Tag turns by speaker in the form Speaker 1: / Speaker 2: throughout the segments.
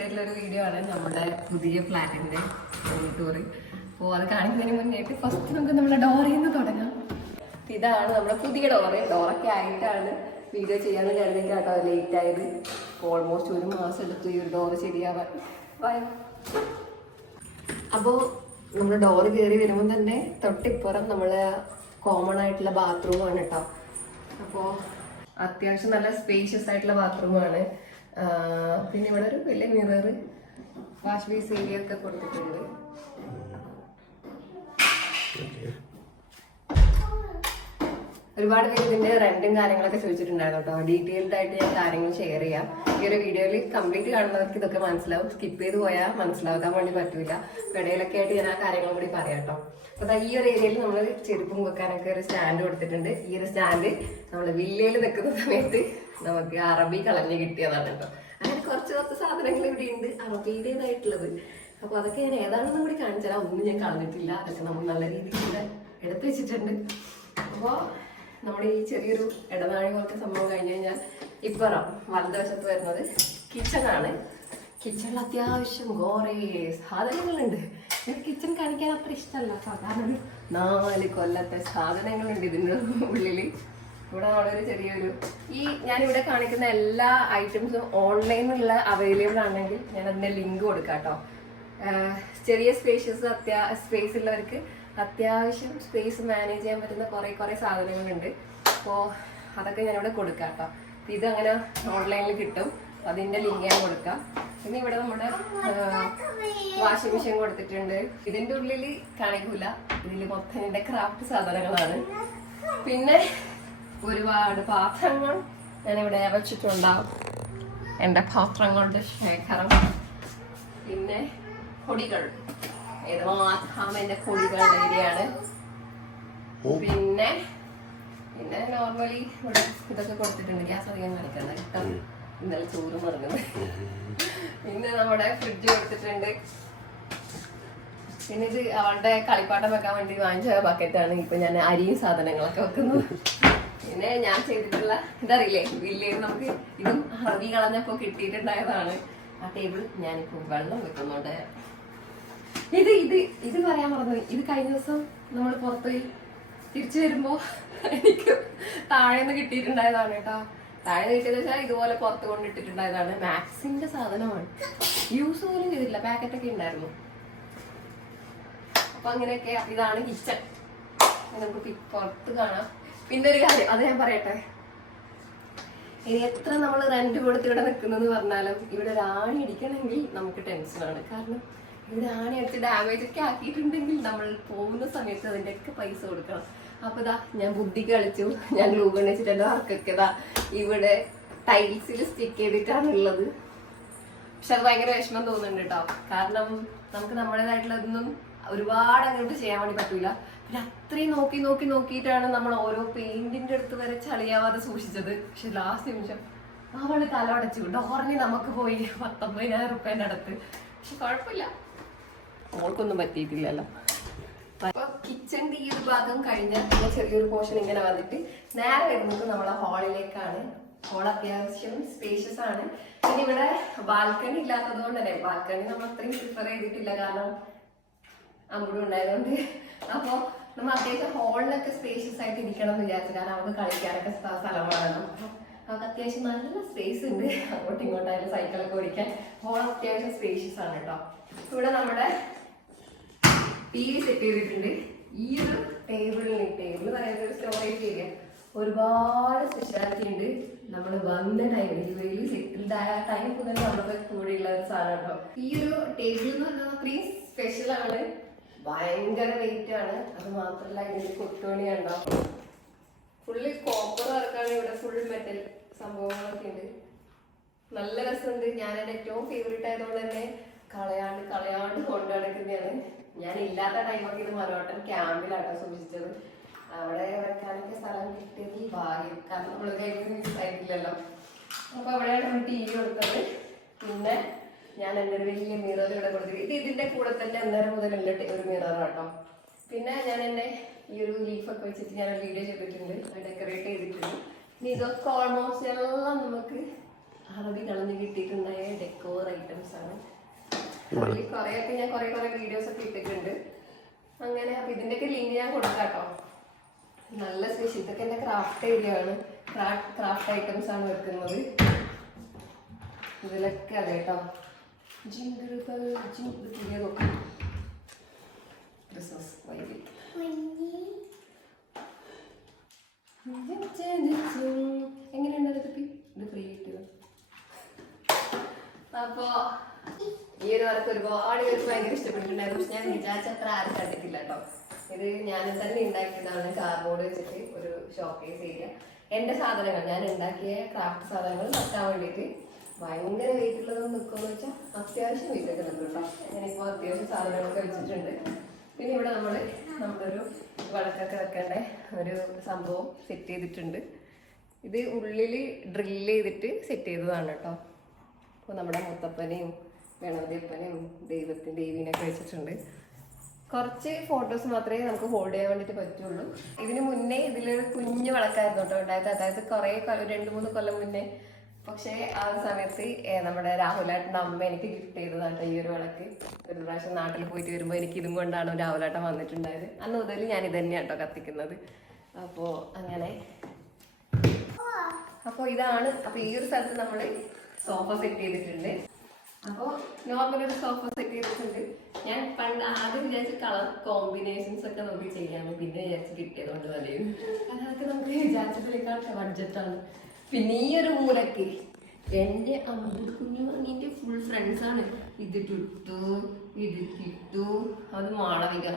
Speaker 1: ആയിട്ടുള്ള ഒരു വീഡിയോ ആണ് നമ്മുടെ പുതിയ ഫ്ലാറ്റിന്റെ ടൂർ അപ്പോൾ അത് കാണിക്കുന്നതിന് മുന്നേ ഫസ്റ്റ് നമുക്ക് നമ്മുടെ ഡോറിൽ നിന്ന് തുടങ്ങാം ഇതാണ് നമ്മുടെ പുതിയ ഡോറ്. ഡോറൊക്കെ ആയിട്ടാണ് വീഡിയോ ചെയ്യാൻ കരുതിയിട്ട് കേട്ടോ. ലേറ്റ് ആയത്. ഓൾമോസ്റ്റ് ഒരു മാസം എടുത്തു ഈ ഒരു ഡോറ് ശരിയാവാൻ. ബൈ അപ്പോൾ നമ്മൾ ഡോറ് കയറി വരുമ്പോൾ തന്നെ തൊട്ടിപ്പുറം നമ്മൾ കോമൺ ആയിട്ടുള്ള ബാത്റൂമാണ് കേട്ടോ. അപ്പോൾ അത്യാവശ്യം നല്ല സ്പേഷ്യസ് ആയിട്ടുള്ള ബാത്റൂമാണ് പിന്നെ ഇവിടെ ഒരു വലിയ മിറർ വാഷ് ബേസ് ഏരിയ ഒക്കെ കൊടുത്തിട്ടുണ്ട്. ഒരുപാട് പേര് ഇതിന്റെ റെന്റും കാര്യങ്ങളൊക്കെ ചോദിച്ചിട്ടുണ്ടായിരുന്നു കേട്ടോ. ഡീറ്റെയിൽഡ് ആയിട്ട് ഞാൻ കാര്യങ്ങൾ ഷെയർ ചെയ്യാം. ഈ ഒരു വീഡിയോയിൽ കംപ്ലീറ്റ് കാണുന്നവർക്ക് ഇതൊക്കെ മനസ്സിലാവും. സ്കിപ്പ് ചെയ്ത് പോയാൽ മനസ്സിലാക്കാൻ വേണ്ടി പറ്റൂല. ഇടയിലൊക്കെ ആയിട്ട് ഞാൻ ആ കാര്യങ്ങൾ കൂടി പറയാം കേട്ടോ. അപ്പൊ ഈ ഒരു ഏരിയയിൽ നമ്മൾ ചെരുപ്പും വെക്കാനൊക്കെ ഒരു സ്റ്റാൻഡ് കൊടുത്തിട്ടുണ്ട്. ഈ ഒരു സ്റ്റാൻഡ് നമ്മൾ വില്ലയിൽ നിൽക്കുന്ന സമയത്ത് നമുക്ക് അറബി കളഞ്ഞ് കിട്ടിയതാണ് കേട്ടോ. അങ്ങനെ കുറച്ച് കുറച്ച് സാധനങ്ങൾ ഇവിടെ ഉണ്ട് അറബിയുടേതായിട്ടുള്ളത്. അപ്പൊ അതൊക്കെ ഞാൻ ഏതാണെന്നും കൂടി കാണിച്ചു തരാം. ഒന്നും ഞാൻ കളഞ്ഞിട്ടില്ല. അതൊക്കെ നമ്മൾ നല്ല രീതിയിൽ ഇവിടെ എടുത്തു വെച്ചിട്ടുണ്ട്. അപ്പോൾ നമ്മുടെ ഈ ചെറിയൊരു ഇടനാഴി പോലത്തെ സംഭവം കഴിഞ്ഞ് കഴിഞ്ഞാൽ ഇപ്പറം വലതുവശത്ത് വരുന്നത് കിച്ചണാണ് കിച്ചണിൽ അത്യാവശ്യം കുറേ സാധനങ്ങളുണ്ട്. എനിക്ക് കിച്ചൺ കാണിക്കാൻ അത്ര ഇഷ്ടമല്ല. സാധാരണ ഒരു നാല് കൊല്ലത്തെ സാധനങ്ങളുണ്ട് ഇതിന്റെ ഉള്ളിൽ ഇവിടെ വളരെ ചെറിയൊരു ഈ ഞാൻ ഇവിടെ കാണിക്കുന്ന എല്ലാ ഐറ്റംസും ഓൺലൈനിലുള്ള അവൈലബിൾ ആണെങ്കിൽ ഞാൻ അതിന്റെ ലിങ്ക് കൊടുക്കാം കേട്ടോ ചെറിയ സ്പേഷ്യസ് അത്യാ സ്പേസ് ഉള്ളവർക്ക് അത്യാവശ്യം സ്പേസ് മാനേജ് ചെയ്യാൻ പറ്റുന്ന കുറേ കുറേ സാധനങ്ങളുണ്ട്. അപ്പോൾ അതൊക്കെ ഞാനിവിടെ കൊടുക്കാം കേട്ടോ അങ്ങനെ ഓൺലൈനിൽ കിട്ടും. അതിന്റെ ലിങ്ക് ഞാൻ കൊടുക്കാം. പിന്നെ ഇവിടെ നമ്മുടെ വാഷിംഗ് മെഷീൻ കൊടുത്തിട്ടുണ്ട്. ഇതിന്റെ ഉള്ളിൽ കാണിക്കൂല. ഇതിൽ മൊത്തം എന്റെ ക്രാഫ്റ്റ് സാധനങ്ങളാണ്. പിന്നെ ഒരുപാട് പാത്രങ്ങൾ ഞാനിവിടെ വെച്ചിട്ടുണ്ടാവും. എന്റെ പാത്രങ്ങളുടെ ശേഖരം. പിന്നെ പൊടികൾ. ഇത് മാത്രം എന്റെ പൊടികളുടെ ഏരിയയാണ് പിന്നെ പിന്നെ നോർമലി ഇവിടെ ഇതൊക്കെ കൊടുത്തിട്ടുണ്ട്. ഗ്യാസ് അധികം കേട്ടോ ഇന്നലെ ചോറ് മറങ്ങുന്നത് പിന്നെ നമ്മുടെ ഫ്രിഡ്ജ് കൊടുത്തിട്ടുണ്ട്. പിന്നെ ഇത് അവളുടെ കളിപ്പാട്ടം വെക്കാൻ വേണ്ടി വാങ്ങിച്ച ബക്കറ്റാണ് ഇപ്പൊ ഞാൻ അരിയും സാധനങ്ങളൊക്കെ വെക്കുന്നത്. പിന്നെ ഞാൻ ചെയ്തിട്ടുള്ള ഇതറിയില്ലേ? വില്ലേ നമുക്ക് ഇതും അറബി കളഞ്ഞപ്പോ കിട്ടിയിട്ടുണ്ടായതാണ്. ആ ടേബിൾ ഞാനിപ്പോ വെള്ളം വെക്കുന്നുണ്ട്. ഇത് ഇത് ഇത് പറയാൻ മറന്നു ഇത് കഴിഞ്ഞ ദിവസം നമ്മൾ പുറത്തുപോയി തിരിച്ചു വരുമ്പോ എനിക്ക് താഴെ നിന്ന് കിട്ടിയിട്ടുണ്ടായതാണ് കേട്ടോ. താഴെ കിട്ടിയത് വെച്ചാൽ ഇതുപോലെ പുറത്ത് കൊണ്ടിട്ടിട്ടുണ്ടായതാണ്. മാക്സിന്റെ സാധനമാണ്. യൂസ് പോലും ചെയ്തില്ല പാക്കറ്റൊക്കെ ഉണ്ടായിരുന്നു. അപ്പൊ അങ്ങനെയൊക്കെ ഇതാണ് കിച്ചൺ നമുക്ക് പുറത്ത് കാണാം. പിന്നെ ഒരു കാര്യം അത് ഞാൻ പറയട്ടെ. ഇനി എത്ര നമ്മൾ റെന്റ് കൊടുത്ത് ഇവിടെ നിൽക്കുന്നെന്ന് പറഞ്ഞാലും ഇവിടെ ഒരു ആണി അടിക്കണമെങ്കിൽ നമുക്ക് ടെൻഷനാണ് കാരണം ഇവിടെ ആണി അടിച്ച് ഡാമേജ് ഒക്കെ ആക്കിയിട്ടുണ്ടെങ്കിൽ നമ്മൾ പോകുന്ന സമയത്ത് അതിന്റെ ഒക്കെ പൈസ കൊടുക്കണം. അപ്പൊ ഇതാ ഞാൻ ബുദ്ധി കളിച്ചു. ഞാൻ ഗ്ലൂ ഗൺ വർക്കൊക്കെ ഇതാ ഇവിടെ ടൈൽസിൽ സ്റ്റിക്ക് ചെയ്തിട്ടാണ് ഉള്ളത്. പക്ഷെ അത് ഭയങ്കര വിഷമം തോന്നുന്നുണ്ട് കേട്ടോ. കാരണം നമുക്ക് നമ്മുടേതായിട്ടുള്ളതൊന്നും ഒരുപാട് അങ്ങോട്ട് ചെയ്യാൻ വേണ്ടി പറ്റൂല. പിന്നെ അത്രയും നോക്കി നോക്കി നോക്കിയിട്ടാണ് നമ്മൾ ഓരോ പെയിന്റിന്റെ അടുത്ത് വരെ ചളിയാവാതെ സൂക്ഷിച്ചത്. പക്ഷെ ലാസ്റ്റ് നിമിഷം തല തലടച്ചു ഡോറിന് നമുക്ക് പോയി പത്തൊമ്പതിനായിരം റുപ്യന്റെ അടുത്ത്. പക്ഷെ കുഴപ്പമില്ല. അവൾക്കൊന്നും പറ്റിയിട്ടില്ലല്ലോ. അപ്പൊ കിച്ചണിന്റെ ഈ ഒരു ഭാഗം കഴിഞ്ഞാൽ പിന്നെ ചെറിയൊരു പോർഷൻ ഇങ്ങനെ വന്നിട്ട് നേരെ വരുന്നത് നമ്മളെ ഹാളിലേക്കാണ് ഹോൾ അത്യാവശ്യം സ്പേഷ്യസ് ആണ്. പിന്നെ ഇവിടെ ബാൽക്കണി ഇല്ലാത്തത് കൊണ്ട് തന്നെ ബാൽക്കണി നമ്മൾ അത്രയും പ്രിഫർ ചെയ്തിട്ടില്ല. കാരണം അമ്മൂടെ ഉണ്ടായതുകൊണ്ട്. അപ്പൊ നമ്മൾ അത്യാവശ്യം ഹോളിലൊക്കെ സ്പേഷ്യസ് ആയിട്ട് ഇരിക്കണം എന്ന് വിചാരിച്ചു. കാരണം അവർക്ക് കളിക്കാനൊക്കെ സ്ഥലമാണ്. സ്ഥലം വേണം അപ്പൊ അവർക്ക് അത്യാവശ്യം നല്ല സ്പേസ് ഉണ്ട്. അങ്ങോട്ടും ഇങ്ങോട്ടായാലും സൈക്കിളൊക്കെ ഓടിക്കാൻ. ഹോൾ അത്യാവശ്യം സ്പേഷ്യസ് ആണ് കേട്ടോ ഇവിടെ നമ്മുടെ ടി വി സെറ്റ് ചെയ്തിട്ടുണ്ട്. ഈ ഒരു ടേബിളിന് ടേബിൾ പറയുന്നത് ഒരു സ്റ്റോറേജ് ഏരിയ ഒരുപാട് സ്പെഷ്യാലിറ്റി ഉണ്ട്. നമ്മൾ വന്ന ടൈമിൽ വലിയ സെറ്റിൽഡ് ആയ ടൈം മുതൽ നമ്മുടെ കൂടെയുള്ള ഒരു സാധനം കേട്ടോ ഈ ഒരു ടേബിൾ എന്ന് പറഞ്ഞാൽ അത്രയും സ്പെഷ്യൽ ആണ്. ഭയങ്കര വെയിറ്റ് ആണ്. അത് മാത്രമല്ല ഇതിന്റെ കൊത്തുപണി ഉണ്ടാവും ഫുള്ളി കോപ്പർ വർക്കാണ് ഇവിടെ ഫുൾ മെറ്റൽ സംഭവങ്ങളൊക്കെ ഉണ്ട്. നല്ല രസമുണ്ട്. ഞാൻ എന്റെ ഏറ്റവും ഫേവറേറ്റ് ആയതുകൊണ്ട് തന്നെ കളയാണ്ട് കളയാണ്ട് കൊണ്ടുനടക്കുന്നതാണ് ഞാൻ ഇല്ലാത്ത ടൈമൊക്കെ ഇത് മരോട്ടൻ ക്യാമ്പിലാട്ടോ സൂക്ഷിച്ചത്. അവിടെ വെക്കാനൊക്കെ സ്ഥലം കിട്ടിയത് ഭാഗ്യം. കാരണം നമ്മൾ കയ്യിൽ മിസ്സായിട്ടില്ലല്ലോ അപ്പൊ അവിടെയാണ് നമ്മൾ ടി വി കൊടുത്തത്. പിന്നെ ഞാൻ എന്റെ ഒരു വലിയ മിറർ ഇവിടെ കൊടുത്തിട്ട് ഇത് ഇതിന്റെ കൂടെ തന്നെ അന്നേരം മുതലുള്ള ഒരു മിററാണ് കേട്ടോ. പിന്നെ ഞാൻ എന്റെ ഈ ഒരു ലീഫൊക്കെ വെച്ചിട്ട് ഞാൻ വീഡിയോ ചെയ്തിട്ടുണ്ട്. ഡെക്കറേറ്റ് ചെയ്തിട്ടുണ്ട്. ഇനി ഇതൊക്കെ ഓൾമോസ്റ്റ് എല്ലാം നമുക്ക് അറബി കളഞ്ഞ് കിട്ടിയിട്ടുണ്ടായ ഡെക്കോർ ഐറ്റംസ് ആണ്. അതിൽ കുറേയൊക്കെ ഞാൻ കുറേ കുറേ വീഡിയോസ് ഒക്കെ ഇട്ടിട്ടുണ്ട്. അങ്ങനെ അപ്പൊ ഇതിന്റെയൊക്കെ ലിങ്ക് ഞാൻ കൊടുക്കാം കേട്ടോ. നല്ല സ്പെഷ്യൽ ഇതൊക്കെ എന്റെ ക്രാഫ്റ്റ് ഏരിയ ആണ്. ക്രാഫ്റ്റ് ഐറ്റംസ് ആണ് വെക്കുന്നത്. ഇതിലൊക്കെ അതെ കേട്ടോ. ജിങ്കിളുകൾ ജിങ്കിളുകൾ ക്രിസ്മസ് വൈകിട്ട് എങ്ങനെയുണ്ട് അത് കുപ്പി? ഇത് ഫ്രീ കിട്ടുക അപ്പോ ഈ ഒരു വർക്ക് ഒരുപാട് പേർക്ക് ഭയങ്കര ഇഷ്ടപ്പെട്ടിട്ടുണ്ടായിരുന്നു. പക്ഷെ ഞാൻ വിചാരിച്ച അത്ര ആരും കണ്ടിട്ടില്ല കേട്ടോ. ഇത് ഞാൻ തന്നെ ഉണ്ടാക്കിയതാണ് കാർബോർഡ് വെച്ചിട്ട് ഒരു ഷോക്കേസ് ഏരിയ എന്റെ സാധനങ്ങൾ ഞാൻ ഉണ്ടാക്കിയ ക്രാഫ്റ്റ് സാധനങ്ങൾ വെക്കാൻ വേണ്ടിയിട്ട് ഭയങ്കര വെയിറ്റ് ഉള്ളതും നിൽക്കുമെന്ന് വെച്ചാൽ അത്യാവശ്യം വെയിറ്റ് ഒക്കെ നിൽക്കും കേട്ടോ. ഞാനിപ്പോൾ അത്യാവശ്യം സാധനങ്ങളൊക്കെ വെച്ചിട്ടുണ്ട്. പിന്നെ ഇവിടെ നമ്മൾ നമ്മളൊരു വളക്കൊക്കെ വെക്കേണ്ട ഒരു സംഭവം സെറ്റ് ചെയ്തിട്ടുണ്ട്. ഇത് ഉള്ളിൽ ഡ്രില്ല് ചെയ്തിട്ട് സെറ്റ് ചെയ്തതാണ് കേട്ടോ. അപ്പോൾ നമ്മുടെ മുത്തപ്പനെയും ഗണപതിയപ്പനെയും ദൈവത്തിന്റെ ദേവീനൊക്കെ വെച്ചിട്ടുണ്ട്. കുറച്ച് ഫോട്ടോസ് മാത്രമേ നമുക്ക് ഹോൾഡ് ചെയ്യാൻ വേണ്ടിയിട്ട് പറ്റുള്ളൂ. ഇതിന് മുന്നേ ഇതിൽ കുഞ്ഞു വളക്കായിരുന്നു കേട്ടോ ഉണ്ടായത്. അതായത് കുറേ രണ്ട് മൂന്ന് കൊല്ലം മുന്നേ പക്ഷേ ആ സമയത്ത് നമ്മുടെ രാഹുലേട്ടന്റെ അമ്മ എനിക്ക് ഗിഫ്റ്റ് ചെയ്തതാണ് ഈ ഒരു വിളക്ക്. ഒരു പ്രാവശ്യം നാട്ടിൽ പോയിട്ട് വരുമ്പോൾ എനിക്ക് ഇതും കൊണ്ടാണ് രാഹുലേട്ടൻ വന്നിട്ടുണ്ടായത്. അന്ന് മുതൽ ഞാൻ ഇത് തന്നെയാണ് കേട്ടോ കത്തിക്കുന്നത്. അപ്പോൾ അങ്ങനെ. അപ്പോൾ ഇതാണ് അപ്പോൾ ഈ ഒരു സ്ഥലത്ത് നമ്മൾ സോഫ സെറ്റ് ചെയ്തിട്ടുണ്ട്. അപ്പോൾ നോർമൽ ഒരു സോഫ സെറ്റ് ചെയ്തിട്ടുണ്ട്. ഞാൻ പണ്ട് ആദ്യം വിചാരിച്ച കളർ കോമ്പിനേഷൻസ് ഒക്കെ നോക്കി ചെയ്യാമെന്ന് പിന്നെ വിചാരിച്ച് കിട്ടിയതുകൊണ്ട് വലിയ അതൊക്കെ നമുക്ക് വിചാരിച്ചതിനേക്കാൾ ബഡ്ജറ്റാണ് പിന്നെ ഈ ഒരു മൂലക്ക് എന്റെ അമ്പത് കുഞ്ഞു വാങ്ങിന്റെ ഫുൾ ഫ്രണ്ട്സ് ആണ്. ഇത് ചുട്ടു ഇത് കിട്ടു അത് മാളവിക.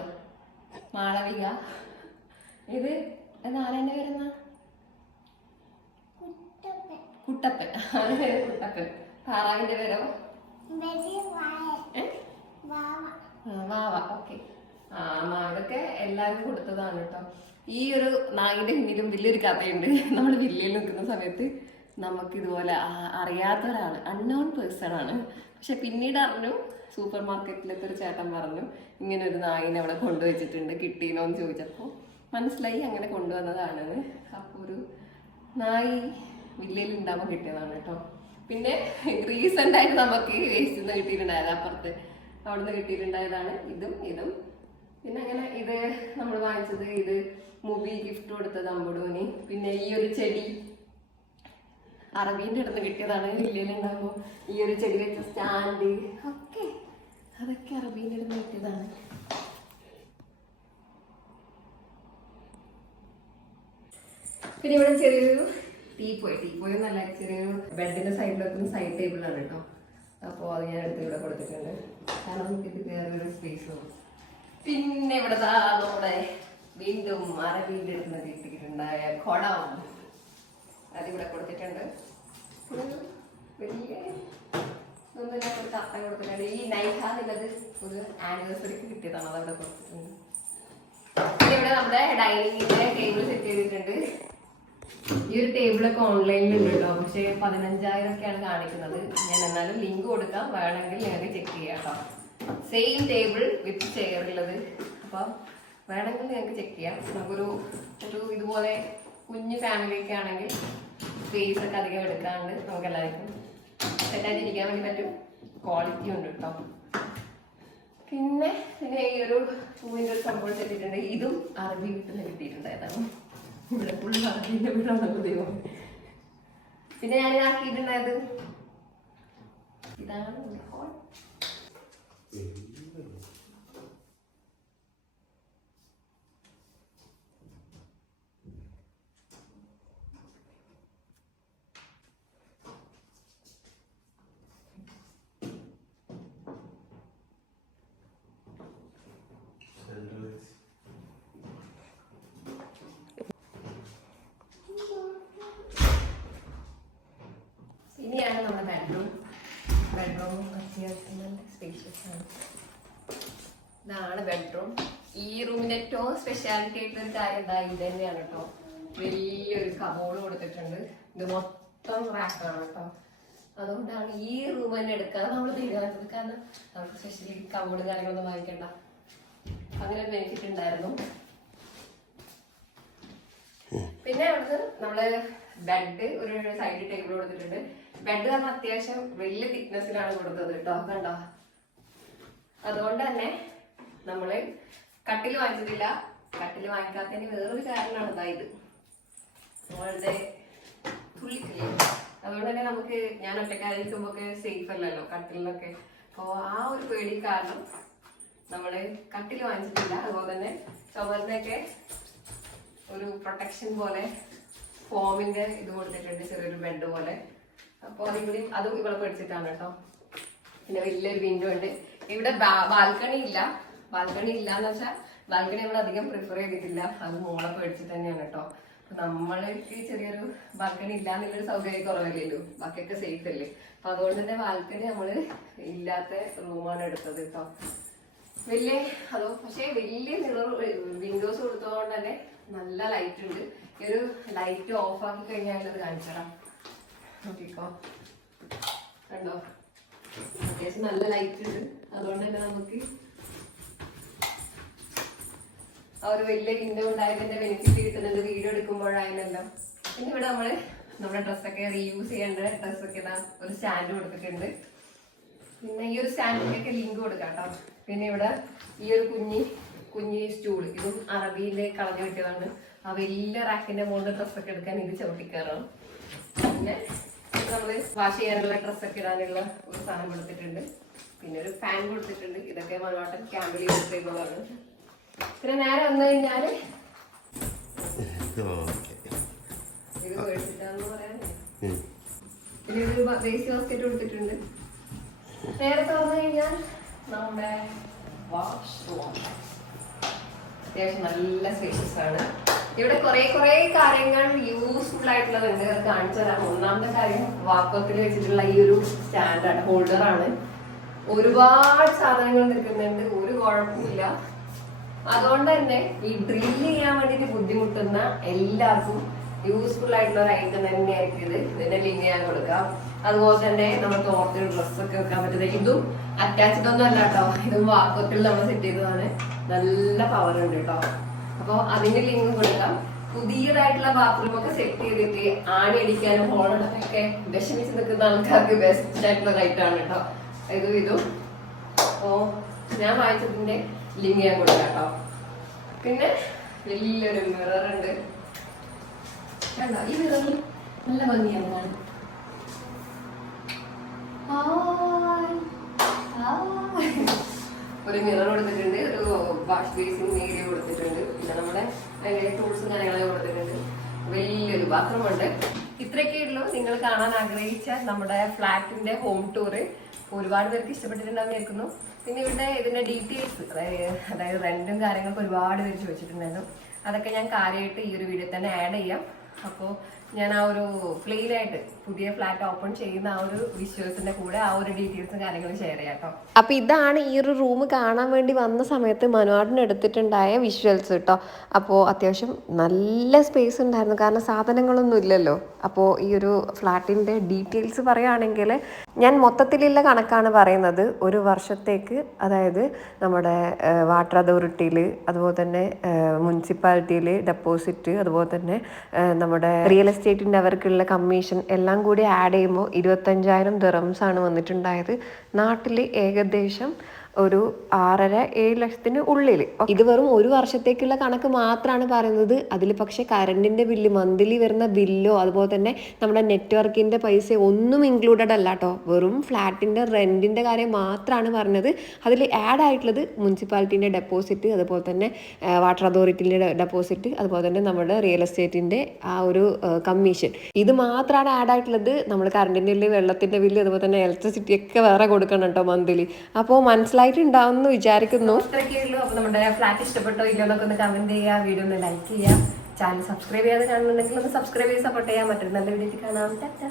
Speaker 1: മാളവിക. ഇത് നാലെണ്ണ വരുന്ന കുട്ടപ്പൻ. പേര് കുട്ടപ്പൻ? താറാവിന്റെ പേരോ? വാവ. ഓക്കെ. ആ മാവൊക്കെ എല്ലാവരും കൊടുത്തതാണ് കേട്ടോ. ഈ ഒരു നായിന്റെ പിന്നിലും വലിയൊരു കഥയുണ്ട്. നമ്മൾ വില്ലയിൽ നിൽക്കുന്ന സമയത്ത് നമുക്ക് ഇതുപോലെ അറിയാത്ത ഒരാൾ അൺനോൺ പേഴ്സൺ ആണ്. പക്ഷെ പിന്നീട് അറിഞ്ഞു സൂപ്പർ മാർക്കറ്റിലത്തെ ഒരു ചേട്ടൻ പറഞ്ഞു ഇങ്ങനെ ഒരു നായിനെ അവിടെ കൊണ്ടുവച്ചിട്ടുണ്ട് കിട്ടീനോ എന്ന് ചോദിച്ചപ്പോൾ മനസ്സിലായി അങ്ങനെ കൊണ്ടുവന്നതാണെന്ന് അപ്പോൾ ഒരു നായി വില്ലയിൽ ഉണ്ടാകുമ്പോൾ കിട്ടിയതാണ് കേട്ടോ. പിന്നെ റീസെന്റ് ആയിട്ട് നമുക്ക് വേസ്റ്റ് നിന്ന് കിട്ടിയിട്ടുണ്ടായത് അപ്പുറത്ത്. അവിടെ നിന്ന് കിട്ടിയിട്ടുണ്ടായതാണ് ഇതും ഇതും. പിന്നെ അങ്ങനെ ഇത് നമ്മൾ വാങ്ങിച്ചത് ഇത് മുബി ഗിഫ്റ്റ് കൊടുത്തത് അമ്പടൂന് പിന്നെ ഈ ഒരു ചെടി. അറബീന്റെ അടുത്ത് കിട്ടിയതാണ് ഇല്ലയിലുണ്ടാകുമ്പോൾ ഈ ഒരു ചെടി വെച്ച സ്റ്റാൻഡ്. ഒക്കെ അതൊക്കെ അറബീന്റെ അടുത്ത് കിട്ടിയതാണ്. പിന്നെ ഇവിടെ ചെറിയൊരു ടീ ടീപ്പോയി ടീപ്പോയി നല്ല ചെറിയൊരു ബെഡിന്റെ സൈഡിൽ വെക്കുന്ന സൈഡ് ടേബിൾ ആണ് കേട്ടോ. അപ്പോൾ അത് ഞാൻ എടുത്ത് ഇവിടെ കൊടുത്തിട്ടുണ്ട്. കാരണം നമുക്ക് ഇത് വേറൊരു സ്പേസ് പിന്നെ ഇവിടെ നമ്മുടെ വീണ്ടും മറവിയിലിരുന്ന് കിട്ടിയിട്ടുണ്ടായ കുടം അതിവിടെ കൊടുത്തിട്ടുണ്ട്. വലിയ ഒന്നും ഞാൻ ഒരു കപ്പ കൊടുത്തിട്ടുണ്ട്. ഈ നൈഹ ഒരു ആനിവേഴ്സറിക്ക് കിട്ടിയതാണ്. അതവിടെ കൊടുത്തിട്ടുണ്ട്. ഇവിടെ നമ്മുടെ ഡൈനിങ്ങിന്റെ ടേബിൾ സെറ്റ് ചെയ്തിട്ടുണ്ട്. ഈ ഒരു ടേബിളൊക്കെ ഓൺലൈനിൽ ഉണ്ട് കേട്ടോ. പക്ഷേ പതിനഞ്ചായിരം ഒക്കെയാണ് കാണിക്കുന്നത്. ഞാൻ എന്നാലും ലിങ്ക് കൊടുക്കാം. വേണമെങ്കിൽ ഞങ്ങൾക്ക് ചെക്ക് ചെയ്യാം കേട്ടോ. സെയിം ടേബിൾ വിത്ത് ചെയർ ഉള്ളത്. അപ്പം വേണമെങ്കിൽ നിങ്ങൾക്ക് ചെക്ക് ചെയ്യാം. നമുക്കൊരു ഒരു ഇതുപോലെ കുഞ്ഞു ഫാമിലിയൊക്കെ ആണെങ്കിൽ സ്പേസ് ഒക്കെ അധികം എടുക്കാണ്ട് നമുക്ക് എല്ലാവർക്കും സെറ്റായിട്ട് ഇരിക്കാൻ വേണ്ടി പറ്റും. ക്വാളിറ്റി ഉണ്ട് കേട്ടോ പിന്നെ പിന്നെ ഈ ഒരു പൂവിന്റെ ഒരു സംഭവം ചെല്ലിട്ടുണ്ട് ഇതും അറബി വീട്ടിൽ നിന്ന് കിട്ടിയിട്ടുണ്ടായതാണ്. ഇവിടെ ഫുൾ അറബിന്റെ വീടാണ് ദൈവം പിന്നെ ഞാൻ ആക്കിയിട്ടുണ്ടായത്? ഇതാണ് നമ്മുടെ ഇനിയാണ് നമ്മുടെ ബെഡ്റൂം ബെഡ്റൂം അത്യാവശ്യം നല്ല സ്പേഷ്യസ് ആണ്. ഇതാണ് ബെഡ്റൂം ഈ റൂമിന്റെ ഏറ്റവും സ്പെഷ്യാലിറ്റി ആയിട്ടുള്ള ഒരു കാര്യം എന്താ ഇത് തന്നെയാണ് കേട്ടോ വലിയൊരു കബോർഡ് കൊടുത്തിട്ടുണ്ട്. ഇത് മൊത്തം റാക്കാണ് കേട്ടോ അതുകൊണ്ടാണ് ഈ റൂം തന്നെ എടുക്കാതെ നമ്മൾ തീരുമാനിച്ചത് കാരണം നമുക്ക് സ്പെഷ്യലി കബോർഡ് കാര്യങ്ങളൊന്നും വാങ്ങിക്കണ്ട. അങ്ങനെ ബെനിഫിറ്റ് ഉണ്ടായിരുന്നു പിന്നെ അവിടുന്ന് നമ്മൾ ബെഡ് ഒരു സൈഡ് ടേബിൾ കൊടുത്തിട്ടുണ്ട്. ബെഡ് കാരണം അത്യാവശ്യം വലിയ തിക്നെസ്സിലാണ് കൊടുത്തത് കേട്ടോ കണ്ടോ? അതുകൊണ്ട് തന്നെ നമ്മൾ കട്ടിൽ വാങ്ങിച്ചിട്ടില്ല. കട്ടിൽ വാങ്ങിക്കാത്തതിന് വേറൊരു കാരണമാണ് ഇതായത് നമ്മളുടെ തുള്ളിക്കില്ലേ? അതുകൊണ്ട് തന്നെ നമുക്ക് ഞാൻ ഒറ്റക്കാരിക്കുമ്പോ ഒക്കെ സേഫ് അല്ലല്ലോ കട്ടിലൊക്കെ അപ്പോ ആ ഒരു പേടി കാരണം നമ്മൾ കട്ടിൽ വാങ്ങിച്ചിട്ടില്ല. അതുപോലെ തന്നെ ചുമരിനൊക്കെ ഒരു പ്രൊട്ടക്ഷൻ പോലെ ഫോമിന്റെ ഇത് കൊടുത്തിട്ടുണ്ട് ചെറിയൊരു ബെഡ് പോലെ. അപ്പോൾ അതിവിടെ അതും ഇവിടെ പഠിച്ചിട്ടാണ് കേട്ടോ. പിന്നെ വലിയൊരു വിൻഡോ ഉണ്ട്. ഇവിടെ ബാൽക്കണി ഇല്ല. ബാൽക്കണി ഇല്ല എന്ന് വെച്ചാൽ ബാൽക്കണി നമ്മൾ അധികം പ്രിഫർ ചെയ്തിട്ടില്ല. അത് മോളെ പേടിച്ചിട്ട് തന്നെയാണ് കേട്ടോ. നമ്മൾക്ക് ചെറിയൊരു ബാൽക്കണി ഇല്ല എന്നുള്ളൊരു സൗകര്യം കുറവല്ലല്ലോ ബാക്കിയൊക്കെ സേഫ് അല്ലേ? അപ്പൊ അതുകൊണ്ട് തന്നെ ബാൽക്കണി നമ്മൾ ഇല്ലാത്ത റൂമാണ് എടുത്തത് കേട്ടോ. വലിയ അതോ പക്ഷേ വലിയ മിറർ വിൻഡോസ് കൊടുത്തതുകൊണ്ട് തന്നെ നല്ല ലൈറ്റ് ഉണ്ട്. ഈ ഒരു ലൈറ്റ് ഓഫ് ആക്കി കഴിഞ്ഞാൽ അത് കാണിച്ചറാം നോക്കിക്കോ. കണ്ടോ? അത്യാവശ്യം നല്ല ലൈറ്റ് ഉണ്ട്. അതുകൊണ്ട് തന്നെ നമുക്ക് ആ ഒരു വലിയ വിൻഡോ ഉണ്ടായതിന്റെ ബെനിഫിറ്റ് കിട്ടുന്നുണ്ട് വീഡിയോ എടുക്കുമ്പോഴായാലല്ലോ പിന്നെ ഇവിടെ നമ്മൾ നമ്മുടെ ഡ്രസ്സൊക്കെ റീയൂസ് ചെയ്യേണ്ട ഡ്രസ്സൊക്കെ ഇതാ ഒരു സ്റ്റാൻഡ് കൊടുത്തിട്ടുണ്ട്. പിന്നെ ഈ ഒരു സ്റ്റാൻഡിന്റെയൊക്കെ ലിങ്ക് കൊടുക്കാം കേട്ടോ. പിന്നെ ഇവിടെ ഈ ഒരു കുഞ്ഞി കുഞ്ഞി സ്റ്റൂൾ ഇതും അറബിയിലെ കളഞ്ഞു കിട്ടിയതാണ്. ആ വലിയ റാക്കിന്റെ മുകളിൽ ഡ്രസ്സൊക്കെ എടുക്കാൻ ഇത് ചവിട്ടിക്കയറണം. പിന്നെ നമ്മൾ വാഷ് ചെയ്യാനുള്ള ഡ്രസ്സൊക്കെ ഇടാനുള്ള ഒരു സാധനം കൊടുത്തിട്ടുണ്ട്. പിന്നെ ഒരു ഫാൻ കൊടുത്തിട്ടുണ്ട്. ഇതൊക്കെ മനോട്ടൻ ക്യാമ്പിൽ യൂസ് ചെയ്യുന്നതാണ്. ഇത്ര നേരം വന്നു
Speaker 2: കഴിഞ്ഞാൽ
Speaker 1: ഇത് മേടിച്ചിട്ടാന്ന് പറയാനേ. പിന്നെ ഒരു വേസ്റ്റ് ബാസ്കറ്റ് കൊടുത്തിട്ടുണ്ട്. നേരത്തെ വന്നു കഴിഞ്ഞാൽ നമ്മുടെ വാഷ് അത്യാവശ്യം നല്ല സ്പേഷ്യസ് ആണ്. ഇവിടെ കുറെ കുറെ കാര്യങ്ങൾ യൂസ്ഫുൾ ആയിട്ടുള്ളത് കാര്യം കാണിച്ചു തരാം. ഒന്നാമത്തെ കാര്യം വാക്കത്തിൽ വെച്ചിട്ടുള്ള ഈ ഒരു സ്റ്റാൻഡാണ് ഹോൾഡർ ആണ്. ഒരുപാട് സാധനങ്ങൾ നിൽക്കുന്നുണ്ട്. ഒരു കുഴപ്പമില്ല അതുകൊണ്ട് തന്നെ ഈ ഡ്രില്ല് ചെയ്യാൻ വേണ്ടിയിട്ട് ബുദ്ധിമുട്ടുന്ന എല്ലാവർക്കും യൂസ്ഫുൾ ആയിട്ടുള്ള ഒരു ഐറ്റം തന്നെയായിരിക്കും ഇത്. ഇതിന്റെ ലിങ്ക് ഞാൻ കൊടുക്കാം. അതുപോലെ തന്നെ നമുക്ക് ഓർത്ത് ഡ്രസ്സൊക്കെ വെക്കാൻ പറ്റുന്നത് ഇതും അറ്റാച്ച്ഡ് ഒന്നും അല്ല കേട്ടോ. ഇതും വാക്കത്തിൽ നമ്മൾ സെറ്റ് ചെയ്തതാണ്. നല്ല പവർ ഉണ്ട് കേട്ടോ. അപ്പൊ അതിന്റെ ലിങ്ക് കൊടുക്കാം. പുതിയതായിട്ടുള്ള ബാത്റൂം ഒക്കെ സെറ്റ് ചെയ്തിട്ട് ആണി അടിക്കാനും ഹോളടൊക്കെ വിഷമിച്ച് നിൽക്കുന്ന ആൾക്കാർക്ക് ബെസ്റ്റ് ആയിട്ടുള്ള റൈറ്റ് ആണ് കേട്ടോ ഇതും ഇതും. അപ്പോ ഞാൻ വായിച്ചതിന്റെ ലിങ്ക് ഞാൻ കൊടുക്കാം കേട്ടോ പിന്നെ വലിയൊരു മിറർ ഉണ്ട്. കണ്ടോ? ഈ മിററിൽ നല്ല ഭംഗിയാണ്. ഒരു മിറർ കൊടുത്തിട്ടുണ്ട് ഒരു വാഷ് ബേസിൻ ഏരിയ കൊടുത്തിട്ടുണ്ട്. പിന്നെ നമ്മുടെ ടൂൾസും കാര്യങ്ങളൊക്കെ കൊടുത്തിട്ടുണ്ട്. വലിയൊരു ബാത്റൂം ഉണ്ട്. ഇത്രയൊക്കെ ഉള്ളൂ നിങ്ങൾ കാണാൻ ആഗ്രഹിച്ച നമ്മുടെ ഫ്ലാറ്റിന്റെ ഹോം ടൂറ് ഒരുപാട് പേർക്ക് ഇഷ്ടപ്പെട്ടിട്ടുണ്ടാവും കേൾക്കുന്നു പിന്നെ ഇവിടെ ഇതിന്റെ ഡീറ്റെയിൽസ് അതായത് റെന്റും കാര്യങ്ങളൊക്കെ ഒരുപാട് പേര് ചോദിച്ചിട്ടുണ്ടായിരുന്നു. അതൊക്കെ ഞാൻ കാര്യമായിട്ട് ഈ ഒരു വീഡിയോ തന്നെ ആഡ് ചെയ്യാം. അപ്പോൾ ഞാൻ ആ ഒരു പ്ലെയിനായിട്ട് പുതിയ ഫ്ലാറ്റ് ഓപ്പൺ ചെയ്യുന്ന ആ ഒരു വിഷ്വൽസിന്റെ കൂടെ ആ ഒരു ഡീറ്റെയിൽസും കാര്യങ്ങളും ഷെയർ ചെയ്യാം കേട്ടോ.
Speaker 3: അപ്പൊ ഇതാണ് ഈ ഒരു റൂം കാണാൻ വേണ്ടി വന്ന സമയത്ത് മനുവാടിന് എടുത്തിട്ടുണ്ടായ വിഷ്വൽസ് കേട്ടോ. അപ്പോൾ അത്യാവശ്യം നല്ല സ്പേസ് ഉണ്ടായിരുന്നു. കാരണം സാധനങ്ങളൊന്നും ഇല്ലല്ലോ. അപ്പോൾ ഈ ഒരു ഫ്ലാറ്റിന്റെ ഡീറ്റെയിൽസ് പറയുകയാണെങ്കിൽ ഞാൻ മൊത്തത്തിലുള്ള കണക്കാണ് പറയുന്നത്. ഒരു വർഷത്തേക്ക് അതായത് നമ്മുടെ വാട്ടർ അതോറിറ്റിയിൽ അതുപോലെ തന്നെ മുനിസിപ്പാലിറ്റിയിൽ ഡെപ്പോസിറ്റ് അതുപോലെ തന്നെ നമ്മുടെ റിയൽ എസ്റ്റേറ്റിന്റെ അവർക്കുള്ള കമ്മീഷൻ എല്ലാം കൂടി ആഡ് ചെയ്യുമ്പോൾ ഇരുപത്തഞ്ചായിരം ദിറംസാണ് വന്നിട്ടുണ്ടായത്. നാട്ടിൽ ഏകദേശം ഒരു ആറര ഏഴ് ലക്ഷത്തിന് ഉള്ളിൽ ഇത് വെറും ഒരു വർഷത്തേക്കുള്ള കണക്ക് മാത്രമാണ് പറയുന്നത്. അതിൽ പക്ഷേ കറണ്ടിന്റെ ബില്ല് മന്ത്ലി വരുന്ന ബില്ലോ അതുപോലെ തന്നെ നമ്മുടെ നെറ്റ്വർക്കിന്റെ പൈസ ഒന്നും ഇൻക്ലൂഡഡ് അല്ല കേട്ടോ വെറും ഫ്ലാറ്റിന്റെ റെന്റിന്റെ കാര്യം മാത്രമാണ് പറഞ്ഞത്. അതിൽ ആഡ് ആയിട്ടുള്ളത് മുനിസിപ്പാലിറ്റീന്റെ ഡെപ്പോസിറ്റ് അതുപോലെ തന്നെ വാട്ടർ അതോറിറ്റിന്റെ ഡെപ്പോസിറ്റ് അതുപോലെ തന്നെ നമ്മുടെ റിയൽ എസ്റ്റേറ്റിന്റെ ആ ഒരു കമ്മീഷൻ ഇത് മാത്രമാണ് ആഡ് ആയിട്ടുള്ളത്. നമ്മൾ കറണ്ടിന്റെ ബില്ല് വെള്ളത്തിന്റെ ബില്ല് അതുപോലെ തന്നെ ഇലക്ട്രിസിറ്റി ഒക്കെ വേറെ കൊടുക്കണം കേട്ടോ മന്ത്ലി. അപ്പോൾ എന്ന് വിചാരിക്കുന്നു.
Speaker 1: നമ്മുടെ ഫ്ലാറ്റ് ഇഷ്ടപ്പെട്ടോ ഇല്ലയോ എന്നൊക്കെ ഒന്ന് കമന്റ് ചെയ്യുക. വീഡിയോ ഒന്ന് ലൈക്ക് ചെയ്യുക. ചാനൽ സബ്സ്ക്രൈബ് ചെയ്യാതെ കാണുന്നുണ്ടെങ്കിൽ ഒന്ന് സബ്സ്ക്രൈബ് ചെയ്ത് സപ്പോർട്ട് ചെയ്യാൻ പറ്റും നല്ല വീഡിയോ കാണാം. ടാറ്റാ.